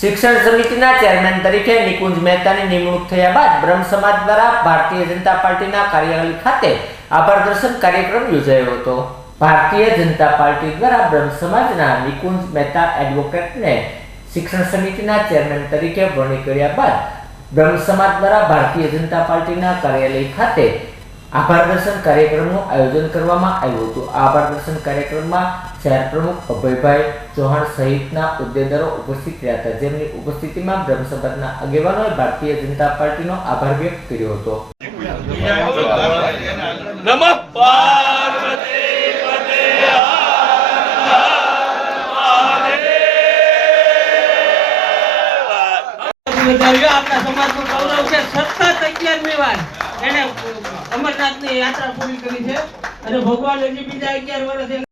શિક્ષણ સમિતિના ચેરમેન તરીકે નિકુંજ મહેતાની નિમણૂક થયા બાદ બ્રહ્મ સમાજ દ્વારા ભારતીય જનતા પાર્ટીના કાર્યાલય ખાતે આભાર દર્શન કાર્યક્રમ યોજાયો હતો. ભારતીય જનતા પાર્ટી દ્વારા બ્રહ્મ સમાજના નિકુંજ મહેતા એડવોકેટને શિક્ષણ સમિતિના ચેરમેન તરીકે વરણી કર્યા બાદ બ્રહ્મ સમાજ દ્વારા ભારતીય જનતા પાર્ટીના કાર્યાલય ખાતે આભાર દર્શન કાર્યક્રમનું આયોજન કરવામાં આવ્યું હતું. આ આભાર દર્શન કાર્યક્રમમાં શહેર પ્રમુખ અભયભાઈ ચૌહાણ સહિતના હોદ્દેદારો ઉપસ્થિત રહ્યા હતા. જેમની ઉપસ્થિતિમાં બ્રહ્મસભાના આગેવાનોએ ભારતીય જનતા પાર્ટીનો આભાર વ્યક્ત કર્યો હતો. નમઃ પાર્વતી વધાર્યો આપણા સમાજનું ગૌરવ છે. સતત અગિયારમી વાર એને અમરનાથની યાત્રા પૂરી કરી છે. અને ભગવાન હજી બીજા અગિયાર વર્ષ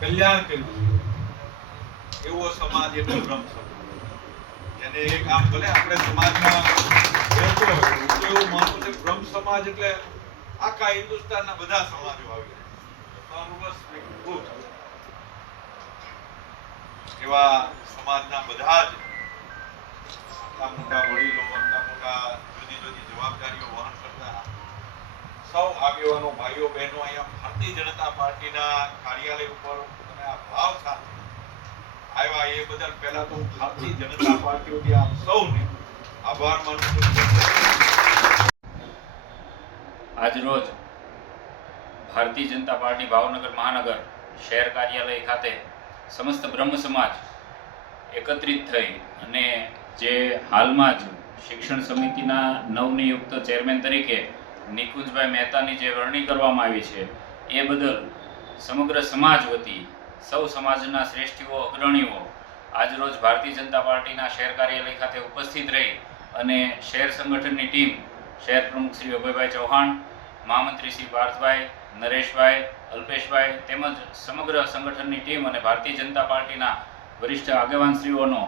કલ્યાણ કર્યું એવો સમાજ એટલે બ્રહ્મ સમાજ. એને એક આમ ભલે આપણે સમાજમાં કહેતો હું એવું માનું છે, બ્રહ્મ સમાજ એટલે આખા હિન્દુસ્તાનના બધા સમાજો આવી જાય. એવા સમાજના બધા જ મોટા મોટા વડીલો મોટા મોટા જુદી જુદી જવાબદારીઓ વહન કરતા સૌ આગેવાનો, ભાઈઓ, બહેનો અહીંયા ભારતીય જનતા પાર્ટીના કાર્યાલય ઉપર તમે આ ભાવ સાથે આવ્યા એ બદલ પહેલા તો ભારતીય જનતા પાર્ટી વતી આપ સૌને આભાર માનું છું. આજરોજ ભારતીય જનતા પાર્ટી ભાવનગર મહાનગર શહેર કાર્યાલય ખાતે સમસ્ત બ્રહ્મ સમાજ એકત્રિત થઈ અને જે હાલમાં જ શિક્ષણ સમિતિના નવનિયુક્ત ચેરમેન તરીકે નિકુંજભાઈ મહેતાની જે વરણી કરવામાં આવી છે એ બદલ સમગ્ર સમાજ વતી સૌ સમાજના શ્રેષ્ઠીઓ, અગ્રણીઓ આજરોજ ભારતીય જનતા પાર્ટીના શહેર કાર્યાલય ખાતે ઉપસ્થિત રહી અને શહેર સંગઠનની ટીમ, શહેર પ્રમુખ શ્રી અભયભાઈ ચૌહાણ, મહામંત્રી શ્રી પાર્થભાઈ, નરેશભાઈ, અલ્પેશભાઈ તેમજ સમગ્ર સંગઠનની ટીમ અને ભારતીય જનતા પાર્ટીના વરિષ્ઠ આગેવાનશ્રીઓનો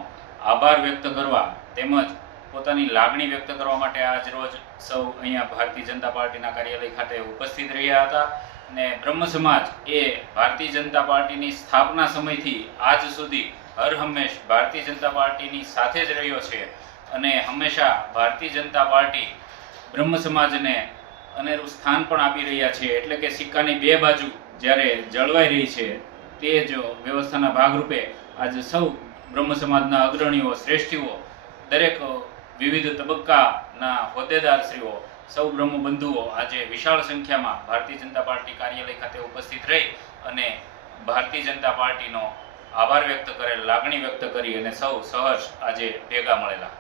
આભાર વ્યક્ત કરવા તેમજ પોતાની લાગણી વ્યક્ત કરવા માટે આજ રોજ સૌ અહીંયા ભારતીય જનતા પાર્ટીના કાર્યાલય ખાતે ઉપસ્થિત રહ્યા હતા. અને બ્રહ્મ સમાજ એ ભારતીય જનતા પાર્ટીની સ્થાપના સમયથી આજ સુધી હર હંમેશ ભારતીય જનતા પાર્ટીની સાથે જ રહ્યો છે અને હંમેશા ભારતીય જનતા પાર્ટી બ્રહ્મ સમાજને અનેરું સ્થાન પણ આપી રહ્યા છે. એટલે કે સિક્કાની બે બાજુ જ્યારે જળવાઈ રહી છે તે જ વ્યવસ્થાના ભાગરૂપે આજે સૌ બ્રહ્મ સમાજના અગ્રણીઓ, શ્રેષ્ઠીઓ, દરેક વિવિધ તબક્કાના હોદ્દેદારશ્રીઓ સૌ બ્રહ્મ બંધુઓ આજે વિશાળ સંખ્યામાં ભારતીય જનતા પાર્ટી કાર્યાલય ખાતે ઉપસ્થિત રહી અને ભારતીય જનતા પાર્ટીનો આભાર વ્યક્ત કરેલ, લાગણી વ્યક્ત કરી અને સૌ સહર્ષ આજે ભેગા મળેલા.